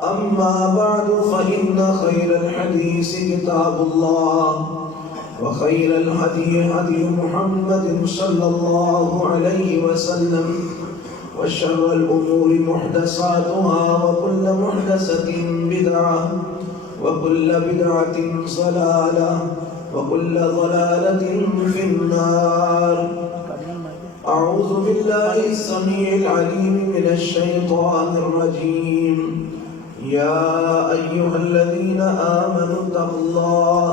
أما بعد فإن خير الحديث كتاب الله وخير الهدي هدي محمد صلى الله عليه وسلم وشر الأمور محدثاتها وكل محدثة بدعة وكل بدعة ضلالة وكل ضلالة في النار. أعوذ بالله السميع العليم من الشيطان الرجيم. يا أيها الذين آمنوا اتقوا الله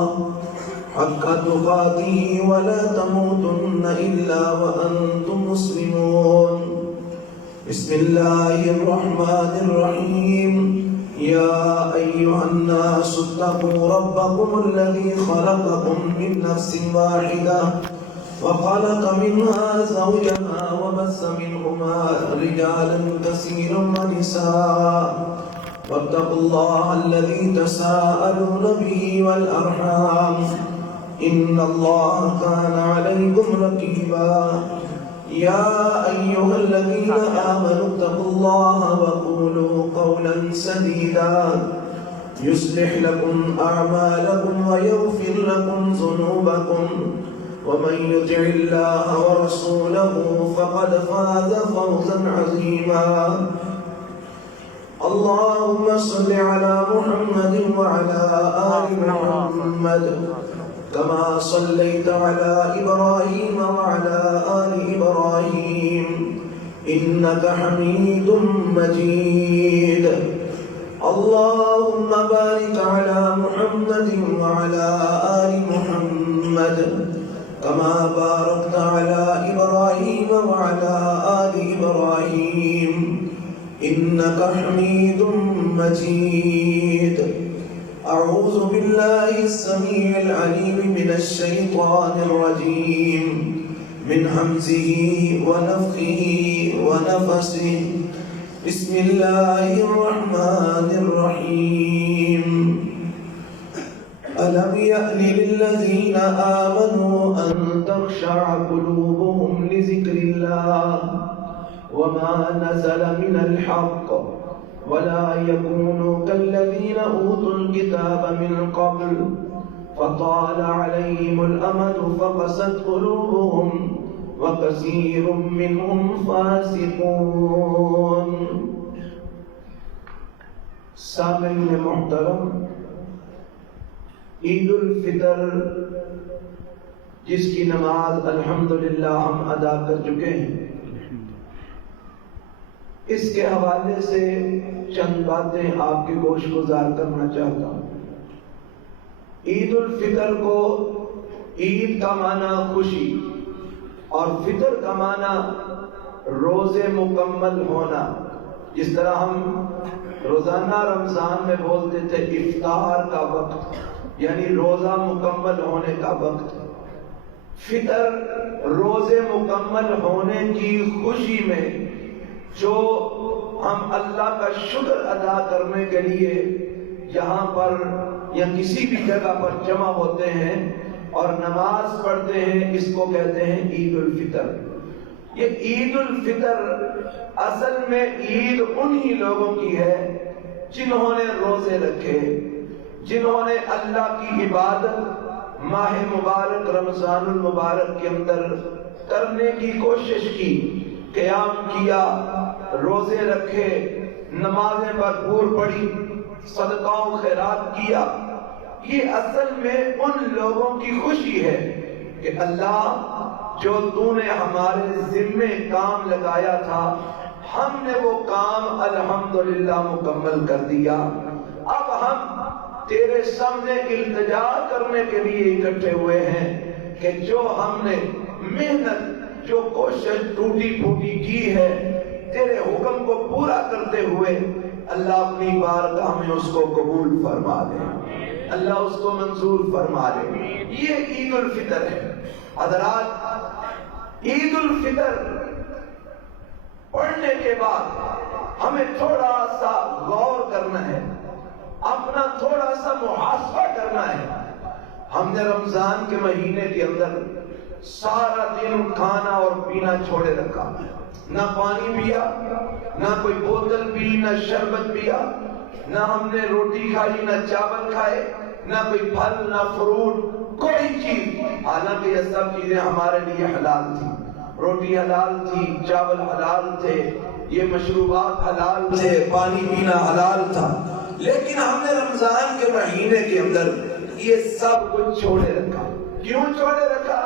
حق تقاته ولا تموتن إلا وأنتم مسلمون. بسم الله الرحمن الرحيم. يا أيها الناس اتقوا ربكم الذي خلقكم من نفس واحدة وخلق منها زوجها وبث منهما رجالا كثيرا ونساء واتقوا الله الذي تساءلون به والأرحام إن الله كان عليكم رقيبا. يا أيها الذين آمنوا اتقوا الله وقولوا قولا سديدا يصلح لكم أعمالكم ويغفر لكم ذنوبكم ومن يطع الله ورسوله فقد فاز فوزا عظيما. اللهم صل على محمد وعلى آل محمد كما صليت على إبراهيم وعلى آل إبراهيم إنك حميد مجيد. اللهم بارك على محمد وعلى آل محمد كما باركت على إبراهيم وعلى آل إبراهيم إنك حميد مجيد. أعوذ بالله السميع العليم من الشيطان الرجيم من همزه ونفخه ونفسه. بسم الله الرحمن الرحيم. ألم يأن للذين آمنوا أن تخشع قلوبهم لذكر الله وما نزل من الحق ولا يكونوا كالذين أوتوا الكتاب من قبل فطال عليهم الأمد فقست قلوبهم وكثير منهم فاسقون. سامعین محترم، عید الفطر جس کی نماز الحمدللہ ہم ادا کر چکے ہیں، اس کے حوالے سے چند باتیں آپ کی گوش گزار کرنا چاہتا ہوں۔ عید الفطر کو عید کا معنی خوشی اور فطر کا معنی روزے مکمل ہونا، جس طرح ہم روزانہ رمضان میں بولتے تھے افطار کا وقت، یعنی روزہ مکمل ہونے کا وقت۔ فطر روزے مکمل ہونے کی خوشی میں جو ہم اللہ کا شکر ادا کرنے کے لیے یہاں پر یا کسی بھی جگہ پر جمع ہوتے ہیں اور نماز پڑھتے ہیں، اس کو کہتے ہیں عید الفطر۔ یہ عید الفطر اصل میں عید انہی لوگوں کی ہے جنہوں نے روزے رکھے، جنہوں نے اللہ کی عبادت ماہ مبارک رمضان المبارک کے اندر کرنے کی کوشش کی، قیام کیا، روزے رکھے، نمازیں بھرپور پڑھی، صدقہ و خیرات کیا۔ یہ اصل میں ان لوگوں کی خوشی ہے کہ اللہ جو تو نے ہمارے ذمے کام لگایا تھا، ہم نے وہ کام الحمدللہ مکمل کر دیا۔ اب ہم تیرے سامنے التجا کرنے کے لیے اکٹھے ہوئے ہیں کہ جو ہم نے محنت، جو کوشش ٹوٹی پھوٹی کی ہے، تیرے حکم کو پورا کرتے ہوئے اللہ اپنی بارگاہ میں اس کو قبول فرما دے، اللہ اس کو منظور فرما دے۔ یہ عید الفطر ہے حضرات۔ عید الفطر پڑھنے کے بعد ہمیں تھوڑا سا غور کرنا ہے، اپنا تھوڑا سا محاسبہ کرنا ہے۔ ہم نے رمضان کے مہینے کے اندر سارا دن کھانا اور پینا چھوڑے رکھا، نہ پانی پیا، نہ کوئی بوتل پی، نہ شربت پیا، نہ ہم نے روٹی کھائی، نہ چاول کھائے، نہ کوئی پھل، نہ فروٹ، کوئی چیز، حالانکہ یہ سب چیزیں ہمارے لیے حلال تھی۔ روٹی حلال تھی، چاول حلال تھے، یہ مشروبات حلال تھے، پانی پینا حلال تھا، لیکن ہم نے رمضان کے مہینے کے اندر یہ سب کچھ چھوڑے رکھا۔ کیوں چھوڑے رکھا؟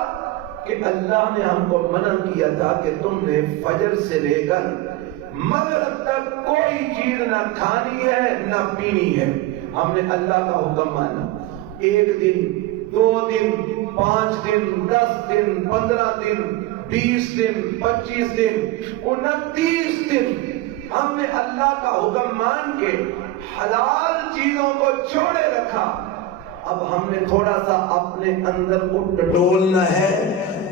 کہ اللہ نے ہم کو منع کیا تھا کہ تم نے فجر سے لے کر مغرب تک کوئی چیز نہ کھانی ہے نہ پینی ہے۔ ہم نے اللہ کا حکم مانا۔ 1 دن، 2 دن، 5 دن، 10 دن، 15 دن، 20 دن، 25 دن، 29 دن ہم نے اللہ کا حکم مان کے حلال چیزوں کو چھوڑے رکھا۔ اب ہم نے تھوڑا سا اپنے اندر کو ٹٹولنا ہے،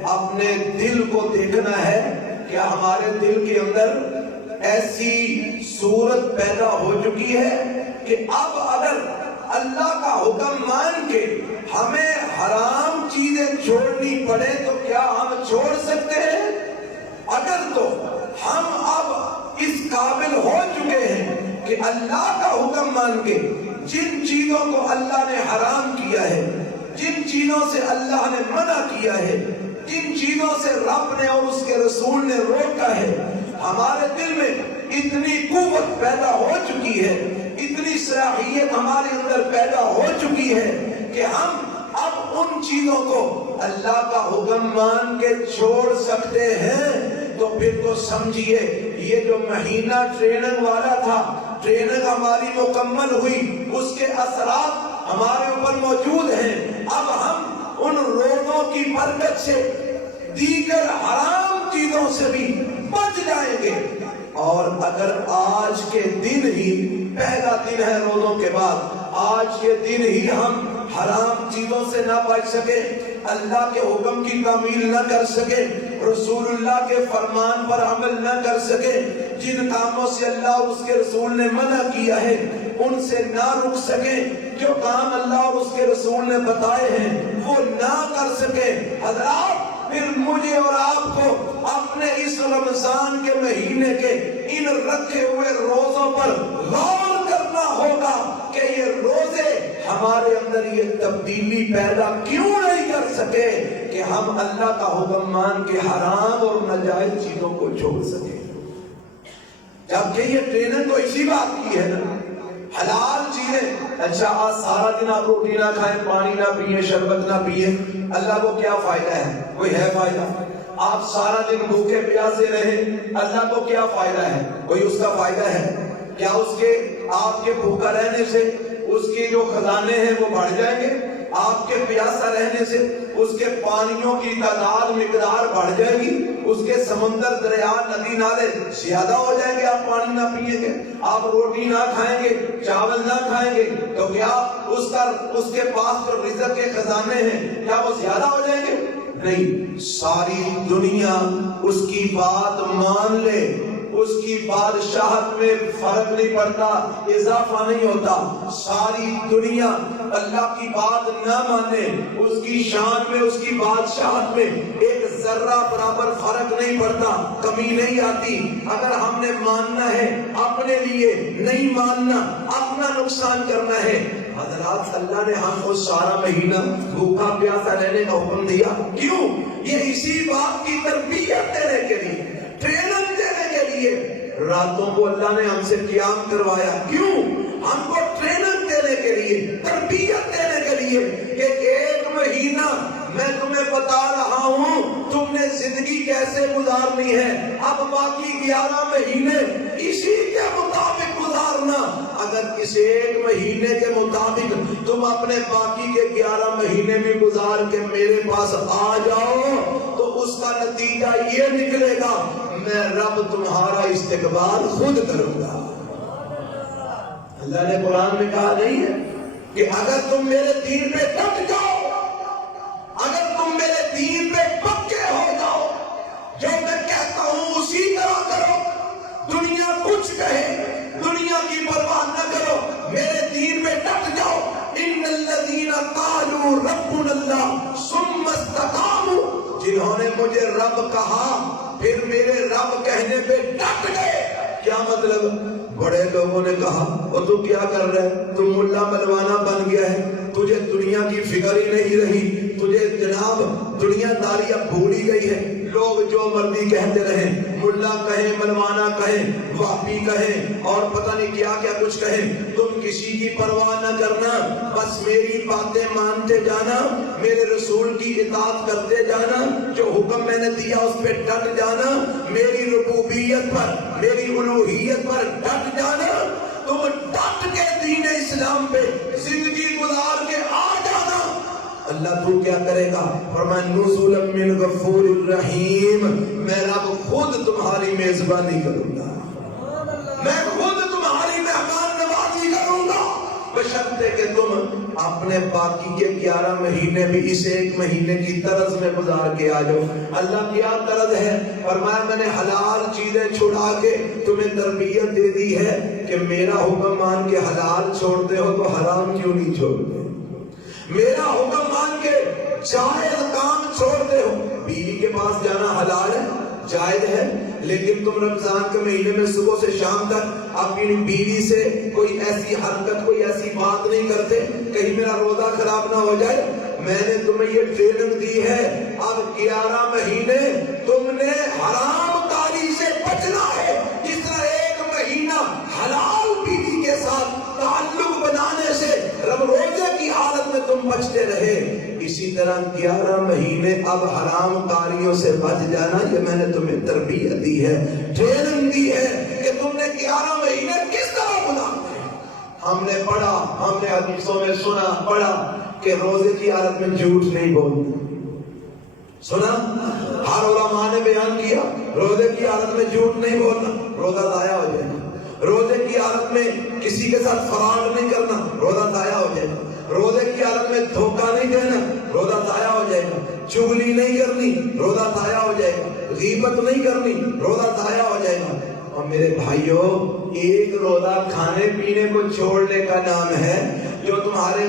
اپنے دل کو دیکھنا ہے کہ ہمارے دل کے اندر ایسی صورت پیدا ہو چکی ہے کہ اب اگر اللہ کا حکم مان کے ہمیں حرام چیزیں چھوڑنی پڑے تو کیا ہم چھوڑ سکتے ہیں؟ اگر تو ہم اب اس قابل ہو چکے ہیں کہ اللہ کا حکم مان کے جن چیزوں کو اللہ نے حرام کیا ہے، جن چیزوں سے اللہ نے منع کیا ہے، جن چیزوں سے رب نے اور اس کے رسول نے روکا ہے، ہمارے دل میں اتنی قوت پیدا ہو چکی ہے، اتنی صلاحیت ہمارے اندر پیدا ہو چکی ہے کہ ہم اب ان چیزوں کو اللہ کا حکم مان کے چھوڑ سکتے ہیں۔ تو پھر تو سمجھیے یہ جو مہینہ ٹریننگ والا تھا، ٹریننگ ہماری مکمل ہوئی، اس کے اثرات ہمارے اوپر موجود ہیں۔ اب ہم ان روزوں کی برکت سے دیگر حرام چیزوں سے بھی بچ جائیں گے۔ اور اگر آج کے دن ہی پہلا دن ہے روزوں کے بعد، آج کے دن ہی ہم حرام چیزوں سے نہ بچ سکے، اللہ کے حکم کی تعمیل نہ کر سکے، رسول اللہ کے فرمان پر عمل نہ کر سکے، جن کاموں سے اللہ اور اس کے رسول نے منع کیا ہے ان سے نہ رک سکے، جو کام اللہ اور اس کے رسول نے بتائے ہیں وہ نہ کر سکے، حضرات پھر مجھے اور آپ کو اپنے اس رمضان کے مہینے کے ان رکھے ہوئے روزوں پر غور کرنا ہوگا کہ یہ روزے ہمارے اندر یہ تبدیلی پیدا کیوں نہیں کر سکے کہ ہم اللہ کا حکم مان کے حرام اور ناجائز چیزوں کو چھوڑ سکیں۔ جبکہ یہ ٹریننگ تو اسی بات کی ہے نا، حلال چیزیں۔ اچھا آج سارا دن آپ روٹی نہ کھائیں، پانی نہ پیئیں، شربت نہ پیئیں، اللہ کو کیا فائدہ ہے؟ کوئی ہے فائدہ؟ آپ سارا دن بھوکے پیاسے رہیں، اللہ کو کیا فائدہ ہے؟ کوئی اس کا فائدہ ہے؟ کیا اس کے آپ کے بھوکا رہنے سے اس کے جو خزانے ہیں وہ بڑھ جائیں گے؟ آپ کے پیاسا رہنے سے اس کے پانیوں کی تعداد مقدار بڑھ جائے گی؟ اس کے سمندر، دریا، ندی، نالے زیادہ ہو جائیں گے آپ پانی نہ پیئیں گے؟ آپ روٹی نہ کھائیں گے، چاول نہ کھائیں گے تو کیا اس کے پاس جو رزق کے خزانے ہیں کیا وہ زیادہ ہو جائیں گے؟ نہیں، ساری دنیا اس کی بات مان لے، اس کی بادشاہت میں فرق نہیں پڑتا، اضافہ نہیں ہوتا، ساری دنیا اللہ کی بات نہ مانے، اس کی شان میں، اس کی بادشاہت میں ایک ذرہ برابر فرق نہیں پڑتا، کمی نہیں آتی۔ اگر ہم نے ماننا ہے اپنے لیے، نہیں ماننا اپنا نقصان کرنا ہے۔ حضرات اللہ نے ہم کو سارا مہینہ بھوکا پیاسا رہنے کا حکم دیا، کیوں؟ یہ اسی بات کی تربیت دینے کے لیے، ٹریننگ دینے کے لیے۔ راتوں کو اللہ نے ہم سے قیام کروایا، کیوں؟ ہم کو ٹریننگ دینے کے لیے، تربیت دینے کے لیے کہ 1 مہینہ میں تمہیں بتا رہا ہوں تم نے زندگی کیسے گزارنی ہے، اب باقی 11 مہینے اسی کے مطابق گزارنا۔ اگر اس 1 مہینے کے مطابق تم اپنے باقی کے 11 مہینے بھی گزار کے میرے پاس آ جاؤ تو اس کا نتیجہ یہ نکلے گا، میں رب تمہارا استقبال خود کروں گا۔ اللہ نے قرآن میں کہا نہیں ہے کہ اگر تم میرے دین پہ ڈٹ جاؤ، اگر تم میرے دین پہ پکے ہو جاؤ، جو میں کہتا ہوں اسی طرح کرو، دنیا کچھ کہے دنیا کی پرواہ نہ کرو، میرے دین پہ ڈٹ جاؤ۔ ان الذین قالوا ربنا اللہ ثم استقاموا، جنہوں نے مجھے رب کہا پھر میرے رب کہنے پہ ڈٹ گئے۔ کیا مطلب؟ بڑے لوگوں نے کہا وہ تو کیا کر رہا ہے، تو ملا ملوانا بن گیا ہے، تجھے دنیا کی فکر ہی نہیں رہی، تجھے جناب دنیا داری اب بھول ہی گئی ہے، لوگ جو مرضی کہتے رہیں، ملا کہیں، ملوانا کہیں، وہابی کہیں اور پتہ نہیں کیا کیا کچھ کہیں، تم کسی کی پرواہ نہ کرنا، بس میری باتیں مانتے جانا، میرے رسول کی اطاعت کرتے جانا، جو حکم میں نے دیا اس پہ ڈٹ جانا، میری ربوبیت پر، میری الوہیت پر ڈٹ جانا، تم ڈٹ کے دین اسلام پہ زندگی گزار کے آ جانا، اللہ تو کیا کرے گا؟ فرمایا نزلا من غفور الرحیم، میں رب خود تمہاری میزبانی کروں گا، میں خود تمہاری مہمان نوازی کروں گا، بشرطے کہ تم اپنے باقی کے 11 مہینے بھی اس ایک مہینے کی طرز میں گزار کے آ جاؤ۔ اللہ کیا طرز ہے؟ فرمایا میں نے حلال چیزیں چھڑا کے تمہیں تربیت دے دی ہے کہ میرا حکم مان کے حلال چھوڑتے ہو تو حرام کیوں نہیں چھوڑتے، میرا حکم مان کے جائز کام چھوڑتے ہو، بیوی کے پاس جانا حلال ہے، جائز ہے، لیکن تم رمضان کے مہینے میں صبح سے شام تک اپنی بیوی سے کوئی ایسی حرکت، کوئی ایسی بات نہیں کرتے کہیں میرا روزہ خراب نہ ہو جائے۔ میں نے تمہیں یہ ٹریننگ دی ہے، اب 11 مہینے تم نے حرام کاری سے بچنا ہے، جس طرح ایک مہینہ حلال بیوی کے ساتھ تعلق بنانے سے روزے کی حالت میں تم بچتے رہے، اسی طرح 11 مہینے اب حرام کاریوں سے بچ جانا، یہ میں نے تمہیں تربیت دی ہے، ٹریننگ دی ہے کہ تم نے 11 مہینے کس طرح گزارنے ہیں۔ ہم نے پڑھا، ہم نے حدیثوں میں سنا پڑھا کہ روزے کی حالت میں جھوٹ نہیں بولنا، سنا ہر علماء نے بیان کیا روزے کی حالت میں جھوٹ نہیں بولنا، روزہ ضائع ہو جائے گا، روزے کی حالت میں کسی کے ساتھ فراڈ نہیں کرنا، روزہ ضائع ہو جائے گا، روزے کی حالت میں دھوکہ نہیں دینا، روزہ ضائع ہو جائے گا، چغلی نہیں کرنی، روزہ ضائع ہو جائے گا، غیبت نہیں کرنی، روزہ ضائع ہو جائے گا۔ اور میرے بھائیوں، ایک روزہ کھانے پینے کو چھوڑنے کا نام ہے، جو تمہارے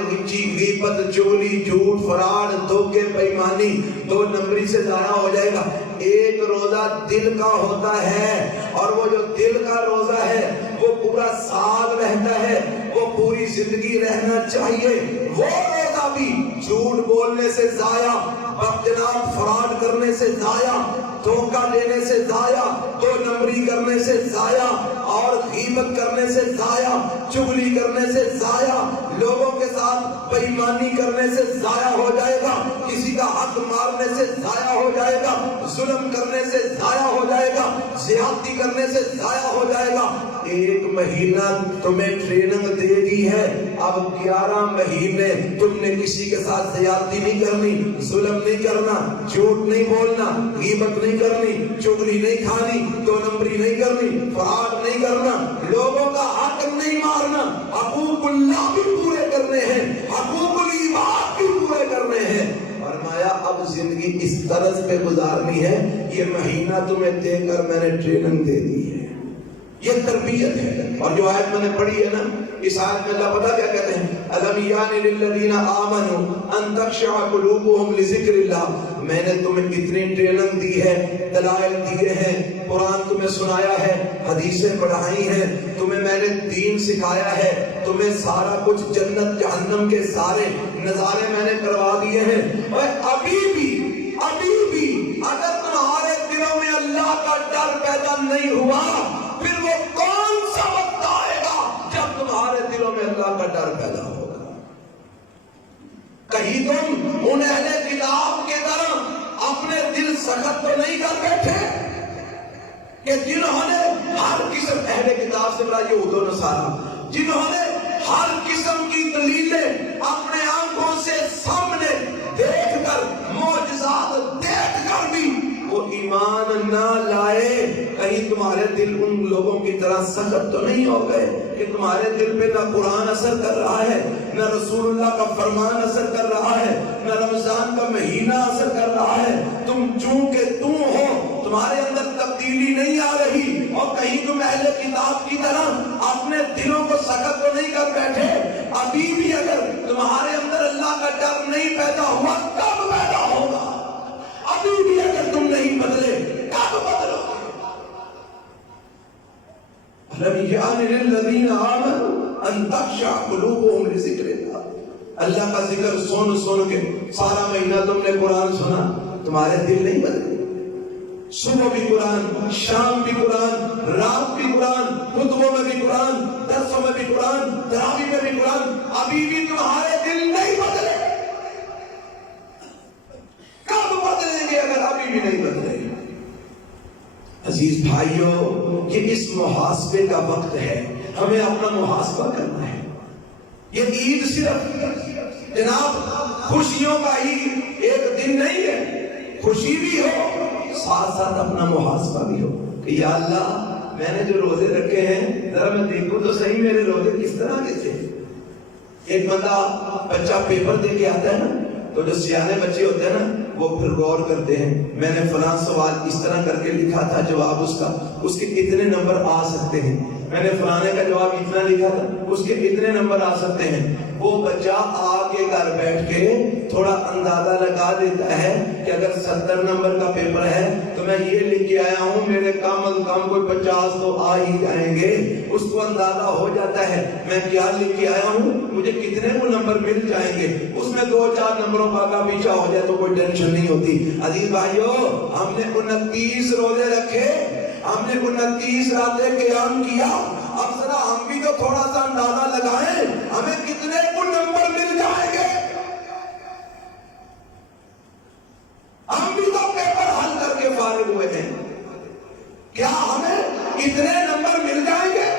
غیبت، چوری، جھوٹ، فراڈ، دھوکے، بے ایمانی 2 نمبری سے ضائع ہو جائے گا۔ ایک روزہ دل کا ہوتا ہے، اور وہ جو دل کا روزہ ہے وہ پورا سال رہتا ہے، وہ پوری زندگی رہنا چاہیے، وہ روزہ بھی جھوٹ بولنے سے ضائع، جناب فراڈ کرنے سے ضائع، دھوکہ دینے سے ضائع، 2 نمبری کرنے سے ضائع، اور غیبت کرنے سے ضائع، چغلی کرنے سے ضائع، لوگوں کے ساتھ بے ایمانی کرنے سے ضائع ہو جائے گا، کسی کا حق مارنے سے ضائع ہو جائے گا، ظلم کرنے سے ضائع ہو جائے گا، زیادتی کرنے سے ضائع ہو جائے گا۔ ایک مہینہ تمہیں ٹریننگ دے دی ہے، اب 11 مہینے تم نے کسی کے ساتھ زیادتی نہیں کرنی، ظلم نہیں کرنا، جھوٹ نہیں بولنا، غیبت نہیں کرنی، چغلی نہیں کھانی، 2 نمبری نہیں کرنی، فراڈ نہیں کرنا، لوگوں کا حق نہیں مارنا، حقوق اللہ بھی پورے کرنے ہیں، حقوق العباد بھی پورے کرنے ہیں۔ فرمایا اب زندگی اس طرز پہ گزارنی ہے، یہ مہینہ تمہیں دے کر میں نے ٹریننگ دے دی ہے، یہ تربیت ہے۔ اور جو آیت میں نے پڑھی ہے نا، اس آیت میں اللہ پتہ کیا کہتے ہیں؟ الم یان للذین آمنوا ان تخشع قلوبهم لذکر اللہ، میں نے تمہیں اتنی ٹریننگ دی ہے، دلائل دیے ہیں، قرآن تمہیں سنایا ہے، حدیثیں پڑھائی ہیں، تمہیں میں نے دین سکھایا ہے، تمہیں سارا کچھ جنت جہنم کے سارے نظارے میں نے کروا دیے ہیں، اور ابھی بھی اگر تمہارے دلوں میں اللہ کا ڈر پیدا نہیں ہوا، پھر وہ کون سا وقت آئے گا جب تمہارے دلوں میں اللہ کا ڈر پیدا ہوگا؟ کہیں تم ان اہل کتاب کے طرح اپنے دل سخت تو نہیں کر بیٹھے کہ جنہوں نے ہر قسم، اہل کتاب سے بڑا یہود و نصارہ، جنہوں نے ہر قسم کی دلیلیں اپنے آنکھوں سے سامنے دیکھ کر، معجزات دیکھ کر بھی وہ ایمان نہ لائے، کہیں تمہارے دل ان لوگوں کی طرح سخت تو نہیں ہو گئے کہ تمہارے دل پہ نہ قرآن اثر کر رہا ہے، نہ رسول اللہ کا فرمان اثر کر رہا ہے، نہ رمضان کا مہینہ اثر کر رہا ہے، تم چونکہ تم ہو، تمہارے اندر تبدیلی نہیں آ رہی، اور کہیں تم اہل کتاب کی طرح اپنے دلوں کو سخت تو نہیں کر بیٹھے۔ ابھی بھی اگر تمہارے اندر اللہ کا ڈر نہیں پیدا ہوا، کب پیدا ہوگا؟ ابھی بھی اگر تم نہیں بدلے، کب بدلو گے؟ لم یان الذین آمنوا ان تخشع قلوبهم لذکر اللہ. اللہ کا ذکر سن سن کے سارا مہینہ تم نے قرآن سنا، تمہارے دل نہیں بدلے. صبح بھی قرآن، شام بھی قرآن، رات بھی قرآن، خطبوں میں بھی قرآن، درسوں میں بھی قرآن، تراویح میں بھی قرآن، ابھی بھی تمہارے دل نہیں بدلے. کب بدلیں گے اگر ابھی بھی نہیں بدلے؟ عزیز بھائیوں، یہ اس محاسبے کا وقت ہے، ہمیں اپنا محاسبہ کرنا ہے. یہ عید صرف جناب خوشیوں کا عید ایک دن نہیں ہے، خوشی بھی ہو ساتھ ساتھ اپنا محاسبہ بھی ہو کہ یا اللہ میں نے جو روزے رکھے ہیں ذرا میں دیکھوں تو صحیح میرے روزے کس طرح کے تھے. ایک بچہ پیپر دے کے آتا ہے نا تو جو سیانے بچے ہوتے ہیں نا وہ پھر غور کرتے ہیں میں نے فلاں سوال اس طرح کر کے لکھا تھا، جواب اس کا اس کے اتنے نمبر آ سکتے ہیں، میں نے فلانے کا جواب اتنا لکھا تھا اس کے اتنے نمبر آ سکتے ہیں. وہ بچہ آگے گھر بیٹھ کے تھوڑا اندازہ لگا دیتا ہے کہ اگر 70 نمبر کا پیپر ہے تو میں یہ لکھ کے آیا ہوں، میرے کم از کم کوئی 50 تو آ ہی جائیں گے. اس کو اندازہ ہو جاتا ہے میں کیا لکھ کے آیا ہوں، مجھے کتنے کو نمبر مل جائیں گے. اس میں 2-4 نمبروں کا آگا پیچھا ہو جائے تو کوئی ٹینشن نہیں ہوتی. عزیز بھائیو، ہم نے 29 روزے رکھے، ہم نے 29 راتیں قیام کیا. اب ذرا ہم بھی تو تھوڑا سا اندازہ لگائیں ہمیں کتنے کو نمبر مل جائیں گے. ہم بھی تو پیپر حل کر کے فارغ ہوئے ہیں، کیا ہمیں اتنے نمبر مل جائیں گے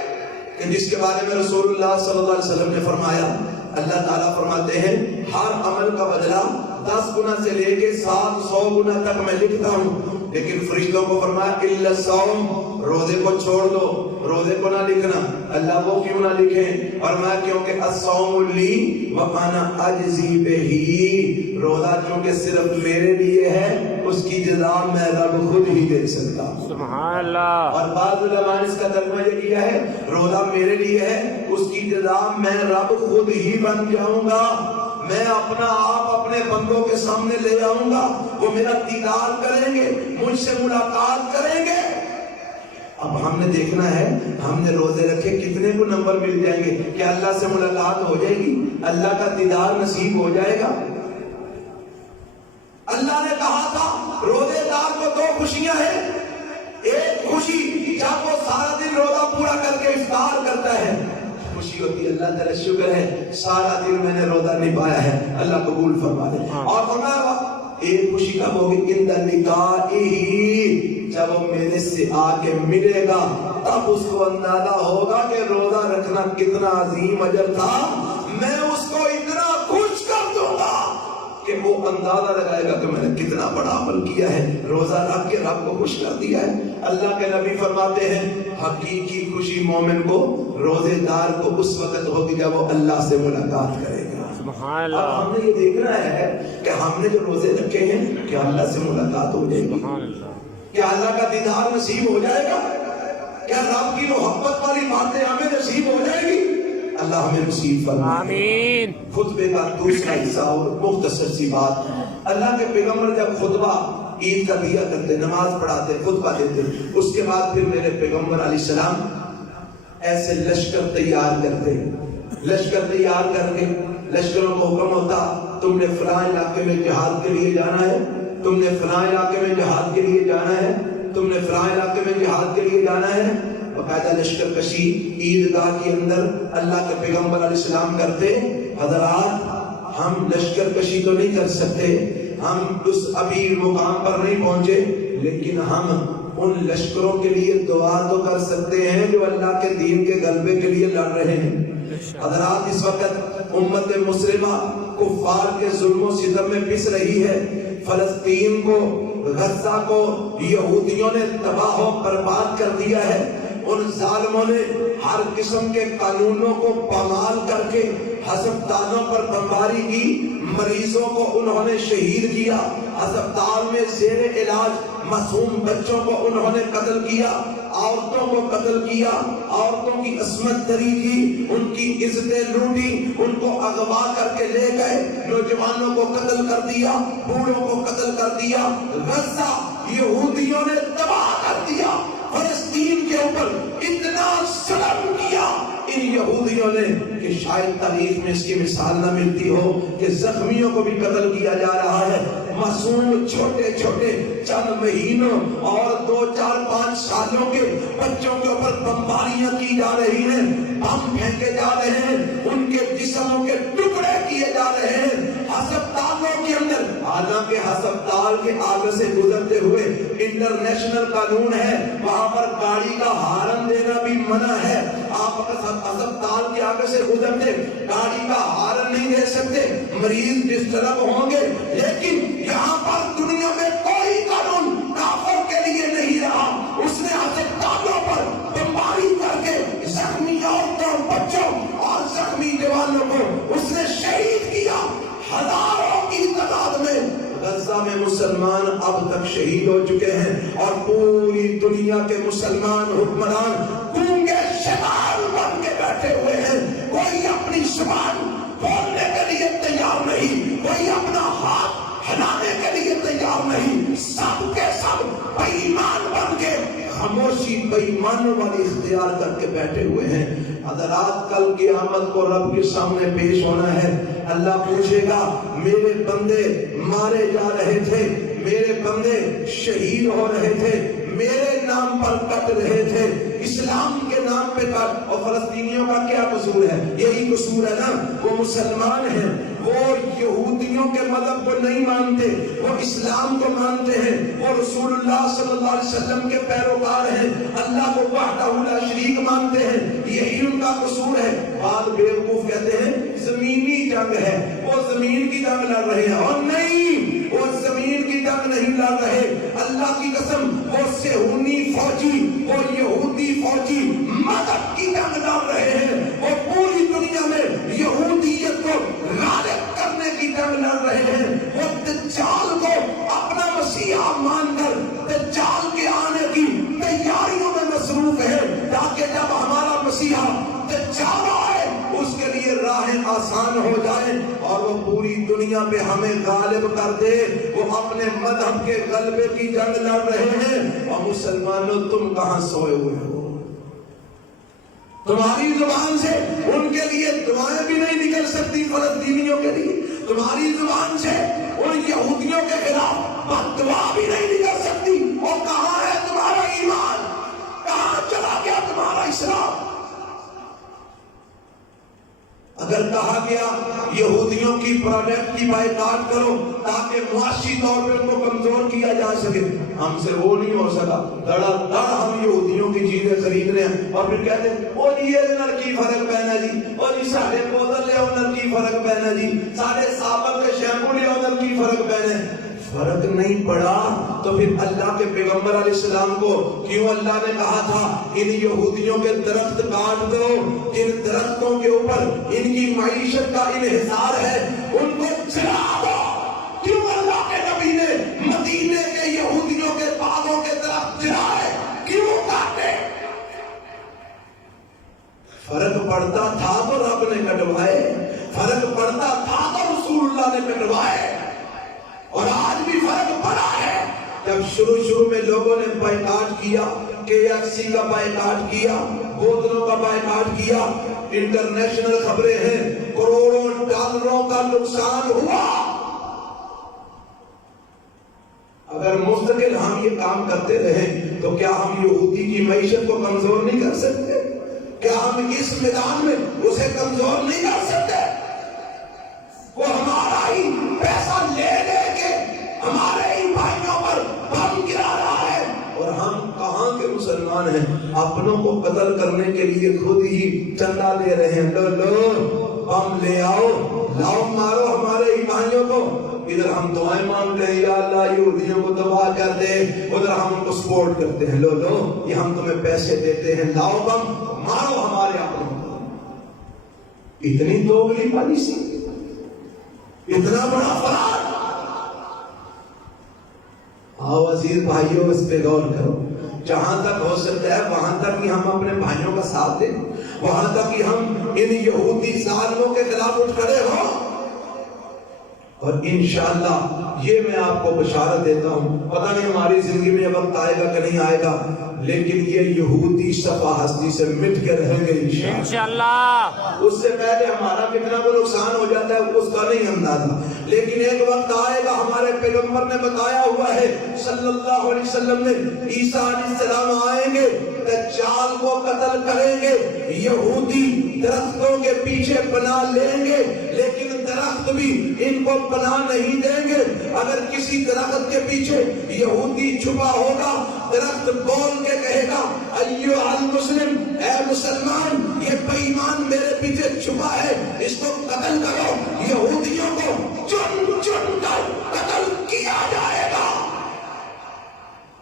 کہ جس کے بارے میں رسول اللہ صلی اللہ علیہ وسلم نے فرمایا، اللہ تعالیٰ فرماتے ہیں ہر عمل کا بدلہ 10 گنا سے لے کے 700 گنا تک میں لکھتا ہوں. لیکن فرشتوں کو فرمایا الا الصوم، روزے کو چھوڑ دو، روزے کو نہ لکھنا. اللہ وہ کیوں نہ لکھیں؟ فرمایا کیونکہ الصوم لی وانا اجزی بہ، روزہ چونکہ صرف میرے لیے ہے، اس کی جزا میں رب خود ہی دے سکتا ہوں. سبحان اللہ. اور بعض علماء نے اس کا ترجمہ یہ کیا ہے روزہ میرے لیے ہے، اس کی جزا میں رب خود ہی بن جاؤں گا، میں اپنا آپ اپنے بندوں کے سامنے لے آؤں گا، وہ میرا دیدار کریں گے، مجھ سے ملاقات کریں گے. اب ہم نے دیکھنا ہے ہم نے روزے رکھے کتنے کو نمبر مل جائیں گے. کیا اللہ سے ملاقات ہو جائے گی؟ اللہ کا دیدار نصیب ہو جائے گا؟ اللہ نے کہا تھا روزے دار کو 2 خوشیاں ہیں. ایک خوشی جب وہ سارا دن روزہ پورا کر کے افطار کرتا ہے، خوشی ہوتی ہے اللہ تعالیٰ شکر ہے سارا دن میں نے روزہ نبھایا ہے، اللہ قبول فرما دے. اور فرمایا ایک خوشی کب ہوگی عند لقائہ، جب وہ میرے سے آ کے ملے گا تب اس کو اندازہ ہوگا کہ روزہ رکھنا کتنا عظیم اجر تھا. میں اس کو اتنا خوش کر دوں گا کہ وہ اندازہ لگائے گا کہ میں نے کتنا بڑا عمل کیا ہے، روزہ رکھ کے رب کو خوش کر دیا ہے. اللہ کے نبی فرماتے ہیں حقیقی خوشی مومن کو، روزے دار کو اس وقت ہوگی جب وہ اللہ سے ملاقات کرے گا. سبحان اللہ. اب ہم نے یہ دیکھنا ہے کہ ہم نے جو روزے رکھے ہیں کہ اللہ سے ملاقات ہو جائے گی، کیا اللہ کا دیدار نصیب ہو جائے گا، کیا رب کی محبت والی باتیں ہمیں نصیب ہو جائے گی. اللہ ہمیں نصیب فرمائے. آمین. خطبے کا دوسرا حصہ اور مختصر سی بات، اللہ کے پیغمبر جب خطبہ عید کا دیا کرتے، نماز پڑھاتے، خطبہ دیتے، اس کے بعد پھر میرے پیغمبر علیہ السلام ایسے لشکر تیار کرتے. لشکر تیار کر کے لشکروں کو حکم ہوتا تم نے فلاں علاقے میں جہاد کے لیے جانا ہے، تم نے فلاں علاقے میں جہاد کے لیے جانا ہے، تم نے فلاں علاقے میں جہاد کے لیے جانا ہے. باقاعدہ لشکر کشی عیدگاہ کے اندر اللہ کے پیغمبر علیہ السلام کرتے. حضرات ہم لشکر کشی تو نہیں کر سکتے، ہم اس ابھی مقام پر نہیں پہنچے، لیکن ہم ان لشکروں کے لیے دعا تو کر سکتے ہیں جو اللہ کے دین کے غلبے کے لیے لڑ رہے ہیں. حضرات اس وقت امت مسلمہ کفار کے ظلم و ستم میں پس رہی ہے. فلسطین کو، غزہ کو یہودیوں نے تباہ و برباد کر دیا ہے. ان ظالموں نے ہر قسم کے قانونوں کو پامال کر کے ہسپتالوں پر بمباری کی، مریضوں کو انہوں نے شہید کیا، ہسپتال میں زیر علاج معصوم بچوں کو انہوں نے قتل کیا، عورتوں کو قتل کیا، عورتوں کی عصمت دری کی، ان کی عزتیں لوٹی، ان کو اغوا کر کے لے گئے، نوجوانوں کو قتل کر دیا، بوڑھوں کو قتل کر دیا. غزہ یہودیوں نے تباہ کر دیا. فلسطین کے اوپر اتنا ظلم کیا ان یہودیوں نے کہ شاید تاریخ میں اس کی مثال نہ ملتی ہو کہ زخمیوں کو بھی قتل کیا جا رہا ہے، معصوم چھوٹے چھوٹے چند مہینوں اور 2 4 5 سالوں کے بچوں کے اوپر بمباریاں کی جا رہی ہیں، بم پھینکے جا رہے ہیں، ان کے جسموں کے ٹکڑے کیے جا رہے ہیں ہسپتالوں کے اندر، حالانکہ ہسپتال کے آگے سے گزرتے ہوئے انٹرنیشنل قانون ہے، وہاں پر گاڑی کا ہارن دینا بھی منع ہے، آپ ہسپتال کے آگے سے گزرتے گاڑی کا ہارن نہیں دے سکتے، مریض ڈسٹرب ہوں گے، لیکن یہاں پر دنیا میں کوئی قانون کافر کے لیے نہیں رہا، اس نے ہسپتالوں پر بمباری کر کے زخمی عورتوں، بچوں اور زخمی جوانوں کو اس نے شہید کیا، ہزاروں کی تعداد میں غزہ میں مسلمان اب تک شہید ہو چکے ہیں، اور پوری دنیا کے مسلمان حکمران گونگے شکار بن کے بیٹھے ہوئے ہیں، کوئی اپنی زبان بولنے کے لیے تیار نہیں، کوئی اپنا ہاتھ ہلانے کے لیے تیار نہیں، سب کے سب بے ایمان بن کے خاموشی بے ایمانوں والی اختیار کر کے بیٹھے ہوئے ہیں۔ حضرات کل قیامت کو رب کے سامنے پیش ہونا ہے، اللہ پوچھے گا میرے بندے مارے جا رہے تھے، میرے بندے شہید ہو رہے تھے، میرے نام پر کٹ رہے تھے، اسلام کے نام پہ کٹ، اور فلسطینیوں کا کیا قصور ہے؟ یہی قصور ہے نا، وہ مسلمان ہیں، وہ یہودیوں کے مذہب کو نہیں مانتے، وہ اسلام کو مانتے ہیں، وہ رسول اللہ صلی اللہ علیہ وسلم کے پیروکار ہیں، اللہ کو وحدہ لا شریک مانتے ہیں، یہی ان کا قصور ہے۔ بعض بیوقوف کہتے ہیں زمینی جنگ ہے، وہ زمین کی جنگ لڑ رہے ہیں، اور نہیں، وہ زمین کی جنگ نہیں لڑ رہے، اللہ کی قسم وہ صہیونی فوجی، وہ یہودی فوجی مذہب کی جنگ لڑ رہے ہیں، وہ پوری دنیا میں یہودیت کو غالب کرنے کی جنگ لڑ رہے ہیں، وہ دجال کو اپنا مسیحا مان کر دجال کے آنے کی تیاریوں میں مصروف ہے، تاکہ جب ہمارا مسیحا دجال آئے اس کے لیے راہیں آسان ہو جائیں اور وہ پوری دنیا پہ ہمیں غالب کر دے۔ وہ اپنے مذہب کے غلبے کی جنگ لڑ رہے ہیں، اور مسلمانوں تم کہاں سوئے ہوئے ہو؟ تمہاری زبان سے ان کے لیے دعائیں بھی نہیں نکل سکتی، فلسطینیوں کے لیے تمہاری زبان سے ان یہودیوں کے خلاف بد دعا بھی نہیں نکل سکتی، اور کہاں ہے تمہارا ایمان؟ کہاں چلا گیا تمہارا اسلام؟ اگر کہا گیا یہودیوں کی پروڈکٹ کی بائیکاٹ کرو تاکہ معاشی طور پہ ان کو کمزور کیا جا سکے، ہم سے وہ نہیں ہو سکا، دڑا دڑ ہم یہودیوں کی چیزیں خرید رہے ہیں، اور پھر کہتے ہیں او جی یہ نرکی فرق پہنا جی، او جی ساڑھے بوتل لے نرکی فرق پہنا جی، ساڑھے صابن کے شیمپو لے نرکی فرق پہنے۔ فرق نہیں پڑا تو پھر اللہ کے پیغمبر علیہ السلام کو کیوں اللہ نے کہا تھا ان یہودیوں کے درخت کاٹ دو، جن درختوں کے اوپر ان کی معیشت کا انحصار ہے ان کو جلا دو؟ کیوں اللہ کے نبی نے مدینے کے یہودیوں کے باغوں کے درخت جلائے، کیوں کاٹے؟ فرق پڑتا تھا تو رب نے کٹوائے، فرق پڑتا تھا تو رسول اللہ نے کٹوائے، اور آج بھی فرق پڑا ہے۔ جب شروع میں لوگوں نے بائیکاٹ کیا، KFC کا بائیکاٹ کیا، بوتلوں کا بائیکاٹ کیا، انٹرنیشنل خبریں ہیں کروڑوں ڈالروں کا نقصان ہوا۔ اگر مستقل ہم یہ کام کرتے رہے تو کیا ہم یہودی کی معیشت کو کمزور نہیں کر سکتے؟ کیا ہم اس میدان میں اسے کمزور نہیں کر سکتے؟ وہ ہمارا ہی پیسہ لے لے کے ہمارے ہی بھائیوں پر بم گرا رہا ہے، اور ہم کہاں کے مسلمان ہیں؟ اپنوں کو قتل کرنے کے لیے خود ہی چندہ لے رہے ہیں، لو بم لے آؤ، لاؤ مارو ہمارے ہی بھائیوں کو۔ ادھر ہم دعائیں مانگتے ہیں یا اللہ یہودیوں کو تباہ کر دے، ادھر ہم ان کو سپورٹ کرتے ہیں، لو یہ ہم تمہیں پیسے دیتے ہیں، لاؤ بم مارو ہمارے اپنوں کو۔ اتنی دوگلی پالیسی، اتنا بڑا فرق۔ آؤ عزیز بھائیوں اس پہ غور کرو، جہاں تک ہو سکتا ہے وہاں تک ہی ہم اپنے بھائیوں کا ساتھ دیں، وہاں تک ہی ہم ان یہودی ظالموں کے خلاف اٹھ کھڑے ہوں، اور انشاءاللہ یہ میں آپ کو بشارت دیتا ہوں، پتہ نہیں ہماری زندگی میں یہ وقت آئے گا کہ نہیں آئے گا، لیکن یہ یہودی صفحہ ہستی سے مٹ کے رہیں گے انشاءاللہ۔ اس سے پہلے ہمارا کتنا کو نقصان ہو جاتا ہے اس کا نہیں اندازہ، لیکن ایک وقت آئے گا، ہمارے پیغمبر نے بتایا ہوا ہے صلی اللہ علیہ وسلم نے، عیسیٰ علیہ السلام آئیں گے، دجال کو قتل کریں گے، یہودی درختوں کے پیچھے پناہ لیں گے، لیکن درخت بھی ان کو پناہ نہیں دیں گے۔ اگر کسی درخت کے پیچھے یہودی چھپا ہوگا، درخت بول کے کہے گا ایھا المسلم، اے مسلمان یہ بے ایمان میرے پیچھے چھپا ہے، اس کو قتل کرو۔ یہودیوں کو چن چن کر قتل کیا جائے گا۔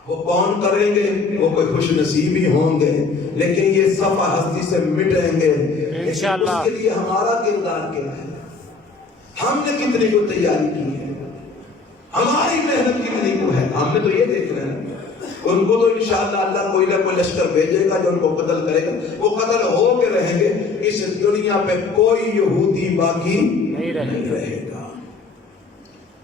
وہ کون کریں گے؟ وہ کوئی خوش نصیب ہی ہوں گے، لیکن یہ صفحہ ہستی سے مٹیں گے انشاءاللہ۔ اس کے لیے ہمارا کردار کیا ہے؟ ہم نے کتنی کو تیاری کی ہے، ہماری محنت کتنی کو ہے؟ ہم نے تو یہ دیکھ رہے ہیں، ان کو تو انشاءاللہ اللہ کوئی نہ کوئی لشکر بھیجے گا جو ان کو قتل کرے گا، وہ قتل ہو کے رہیں گے۔ اس دنیا پہ کوئی یہودی باقی نہیں رہے گا۔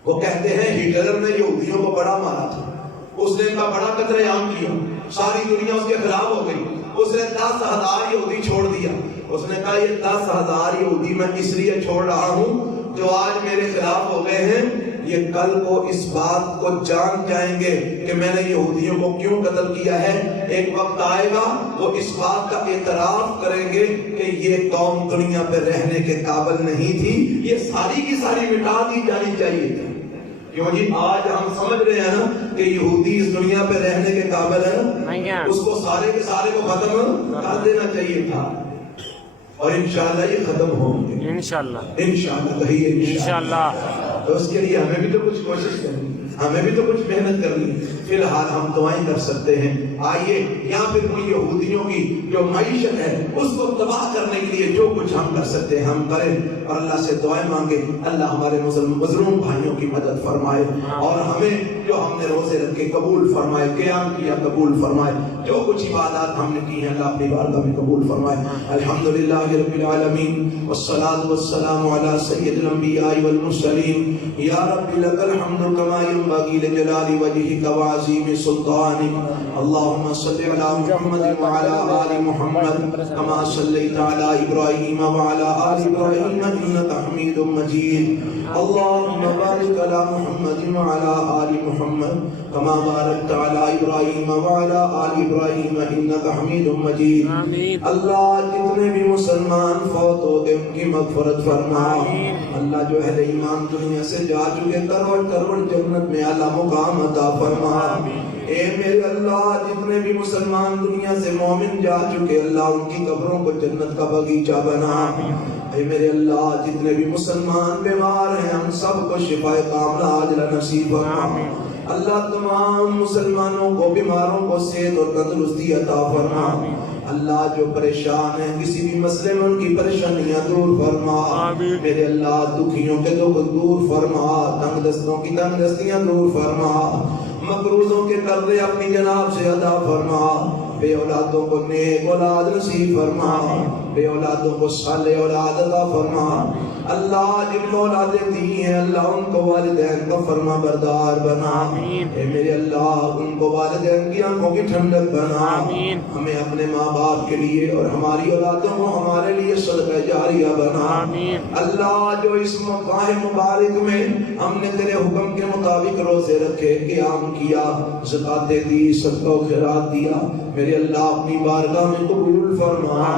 وہ کہتے ہیں ہٹلر نے یہودیوں کو بڑا مارا تھا، اس نے ان کا بڑا قتل عام کیا، ساری دنیا اس کے خلاف ہو گئی، اس نے 10,000 یہودی چھوڑ دیا۔ اس نے کہا یہ 10,000 یہودی میں اس لیے چھوڑ رہا ہوں جو آج میرے خلاف ہو گئے ہیں، یہ کل کو اس بات کو جان جائیں گے کہ میں نے یہودیوں کو کیوں قتل کیا ہے۔ ایک وقت آئے گا وہ اس بات کا اعتراف کریں گے کہ یہ قوم دنیا پہ رہنے کے قابل نہیں تھی، یہ ساری کی ساری مٹا دی جانی چاہیے تھی۔ کیوں جی آج ہم سمجھ رہے ہیں نا کہ یہودی اس دنیا پہ رہنے کے قابل ہے، اس کو سارے کے سارے کو ختم کر دینا چاہیے تھا، اور انشاءاللہ یہ ختم ہوں گے انشاءاللہ کہیے انشاءاللہ۔ تو اس کے لیے ہمیں بھی تو کچھ کوشش کرنی، ہمیں بھی تو کچھ محنت کرنی۔ فی الحال ہم دعائیں کر سکتے ہیں، آئیے یا پھر کوئی یہودیوں کی جو معیشت ہے اس کو تباہ کرنے کے لیے جو کچھ ہم کر سکتے ہیں ہم کریں، اور اللہ سے دعائیں مانگے اللہ ہمارے مظلوم بھائیوں کی مدد فرمائے، اور ہمیں جو ہم نے روزے رکھے قبول فرمائے، قیام کیا قبول فرمائے، جو کچھ عبادات ہم نے کی ہیں اللہ اپنی بارگاہ میں قبول فرمائے۔ الحمدللہ رب العالمین والصلاة والسلام علی سید الانبیاء والمرسلین۔ یا رب لک الحمد کما ينبغي لجلال وجهك وعظیم سلطانک۔ اللهم صل علی محمد وعلى آل محمد كما صليت على إبراهيم وعلى آل إبراهيم إنك حميد مجيد۔ اللهم بارك على محمد وعلى آل محمد كما باركت على إبراهيم وعلى آل إبراهيم إنك حميد مجيد۔ اللہ جتنے بھی مسلمان فوت ہو گئے ان کی مغفرت فرما، اللہ جو اہل ایمان دنیا سے جا چکے کروڑ کروڑ جنت میں اعلیٰ مقام عطا فرما۔ اے میرے اللہ جتنے بھی مسلمان دنیا سے مومن جا چکے اللہ ان کی قبروں کو جنت کا باغیچہ بنا۔ اے میرے اللہ جتنے بھی مسلمان بیمار ہیں ہم سب کو شفائے کاملہ عاجلہ نصیب فرما۔ اللہ تمام مسلمانوں کو بیماروں کو صحت اور تندرستی عطا فرما۔ اللہ جو پریشان ہیں کسی بھی مسئلے میں ان کی پریشانیاں دور فرما۔ میرے اللہ دکھیوں کے دکھ دور فرما، تنگ دستوں کی تنگ دستیاں دور فرما، مقروضوں کے قرضے اپنی جناب سے ادا فرما، بے اولادوں کو نیک اولاد نصیب فرما، بے اولادوں کو صالح اولاد عطا فرما۔ اللہ جن کو اولادیں دی ہیں اللہ ان کو والدین کا فرما بردار بنا۔ اے میرے اللہ ان کو والدین کی آنکھوں کی ٹھنڈک بنا۔ ہمیں اپنے ماں باپ کے لیے اور ہماری اولادوں کو ہمارے لیے صدقہ جاریہ بنا۔ اللہ جو اس ماہ مبارک میں ہم نے تیرے حکم کے مطابق روزے رکھے، قیام کیا، زکاتیں دی، صدقہ و خیرات دیا، میرے اللہ اپنی بارگاہ میں قبول فرما،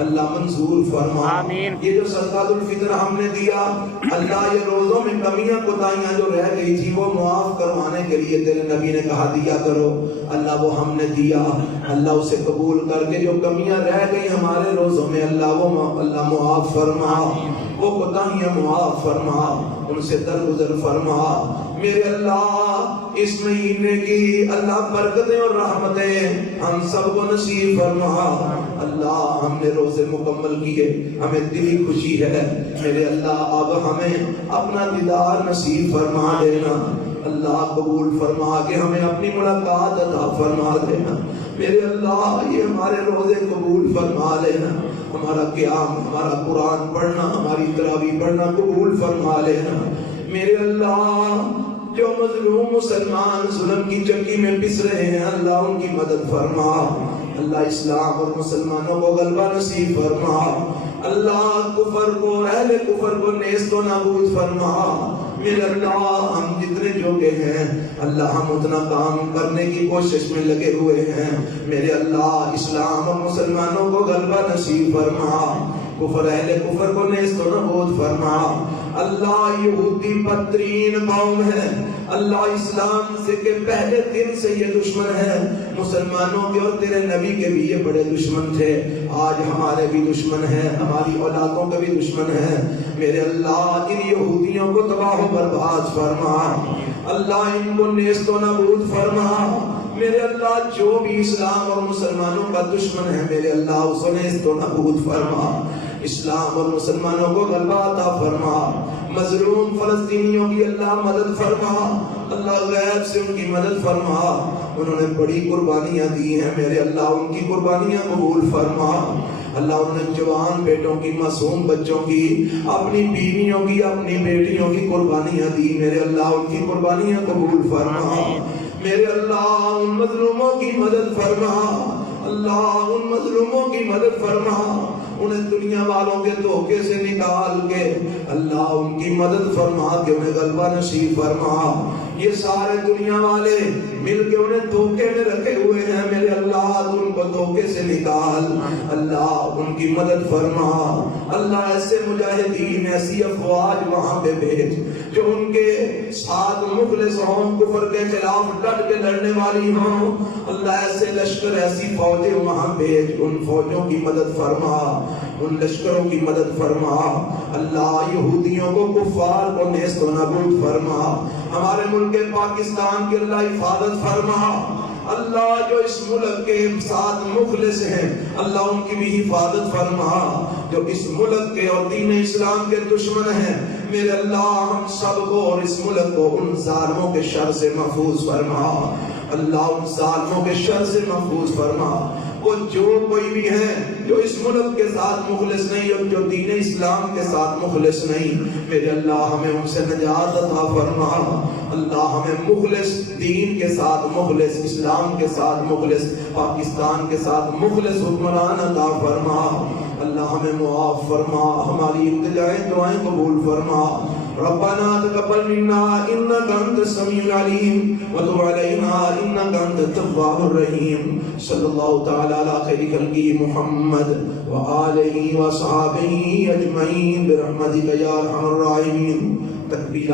اللہ منظور فرما۔ یہ جو صدقۃ الفطر ہم نے دیا اللہ یہ روزوں میں کمیاں کوتاہیاں جو رہ گئی تھی وہ معاف کروانے کے لیے تیرے نبی نے کہا دیا کرو، اللہ وہ ہم نے دیا، اللہ اسے قبول کر کے جو کمیاں رہ گئی ہمارے روزوں میں اللہ وہ اللہ معاف فرما، وہ کوتاہیاں معاف فرما، ان سے درگزر فرما۔ میرے اللہ اس مہینے کی اللہ برکتیں اور رحمتیں ہم سب کو نصیب فرما۔ اللہ ہم نے روزے مکمل کیے، ہمیں دلی خوشی ہے، میرے اللہ اب ہمیں اپنا دیدار نصیب فرما دینا، اللہ قبول فرما کہ ہمیں اپنی ملاقات عطا فرما دینا، میرے اللہ یہ ہمارے روزے قبول فرما لینا، ہمارا قیام، ہمارا قرآن پڑھنا، ہماری تراویح پڑھنا قبول فرما لینا، میرے اللہ جو مظلوم مسلمان ظلم کی چکی میں پس رہے ہیں اللہ ان کی مدد فرما، اللہ اسلام اور مسلمانوں کو غلبہ نصیب فرما، اللہ کفر کو اہل کفر کو نیست و نابود فرما، میرے اللہ ہم جتنے جوگے ہیں اللہ ہم اتنا کام کرنے کی کوشش میں لگے ہوئے ہیں، میرے اللہ اسلام اور مسلمانوں کو غلبہ نصیب فرما، کفر اہل کفر کو نیست و نابود فرما، اللہ یہودی بدترین قوم ہے، اللہ اسلام سے کے پہلے دن سے یہ دشمن ہے، مسلمانوں کے اور تیرے نبی کے بھی یہ بڑے دشمن تھے، آج ہمارے بھی دشمن ہیں، ہماری اولادوں کے بھی دشمن ہیں، میرے اللہ ان یہودیوں کو تباہ و برباد فرما، اللہ ان کو نیست و نابود فرما، میرے اللہ جو بھی اسلام اور مسلمانوں کا دشمن ہے میرے اللہ اسے نیست و نابود فرما، اسلام اور مسلمانوں کو غلبہ عطا فرما، مظلوم فلسطینیوں کی اللہ مدد فرما، اللہ غیب سے ان کی مدد فرما، انہوں نے بڑی قربانیاں دی ہیں میرے اللہ ان کی قربانیاں قبول فرما، اللہ انہوں نے جوان بیٹوں کی معصوم بچوں کی اپنی بیویوں کی اپنی بیٹیوں کی قربانیاں دی میرے اللہ ان کی قربانیاں قبول فرما، میرے اللہ ان مظلوموں کی مدد فرما، اللہ ان مظلوموں کی مدد فرما، انہیں دنیا والوں کے دھوکے سے نکال کے اللہ ان کی مدد فرما کے انہیں غلبہ نصیب فرما، یہ سارے دنیا والے مل کے انہیں دھوکے میں رکھے ہوئے ہیں میرے اللہ ان کو دھوکے سے نکال، اللہ ان کی مدد فرما، اللہ ایسے مجاہدین ایسی افواج وہاں پہ بھیج جو ان کے ساتھ مخلص ہوں، کفر کے خلاف ڈٹ کے لڑنے والی ہوں، اللہ ایسے لشکر ایسی فوجیں وہاں بھیج، ان فوجوں کی مدد فرما، ان لشکروں کی مدد فرما، اللہ یہودیوں کو کفار کو نیست و نابود فرما، ہمارے ملک پاکستان کی اللہ حفاظت فرما، اللہ جو اس ملک کے ساتھ مخلص ہیں اللہ ان کی بھی حفاظت فرما، جو اس ملک کے اور دین اسلام کے دشمن ہیں میرے اللہ ہم سب کو اور اس ملک کو ان ظالموں کے شر سے محفوظ فرما، اللہ ان ظالموں کے شر سے محفوظ فرما، وہ جو کوئی بھی ہے جو اس ملک کے ساتھ مخلص نہیں اور جو دین اسلام کے ساتھ مخلص نہیں میرے اللہ ہمیں ان سے نجات عطا فرما، اللہ ہمیں مخلص دین کے ساتھ مخلص اسلام کے ساتھ مخلص پاکستان کے ساتھ مخلص حکمران عطا فرما، اللہ ہمیں معاف فرما، ہماری التجائیں دعائیں قبول فرما، ربنا تقبل منا انك انت السميع العليم وتب علينا انك انت التواب الرحيم، صلی اللہ تعالی علی خیر خلقہ محمد وآلہ وصحبہ اجمعین برحمتک یا ارحم الراحمین، تکبیر۔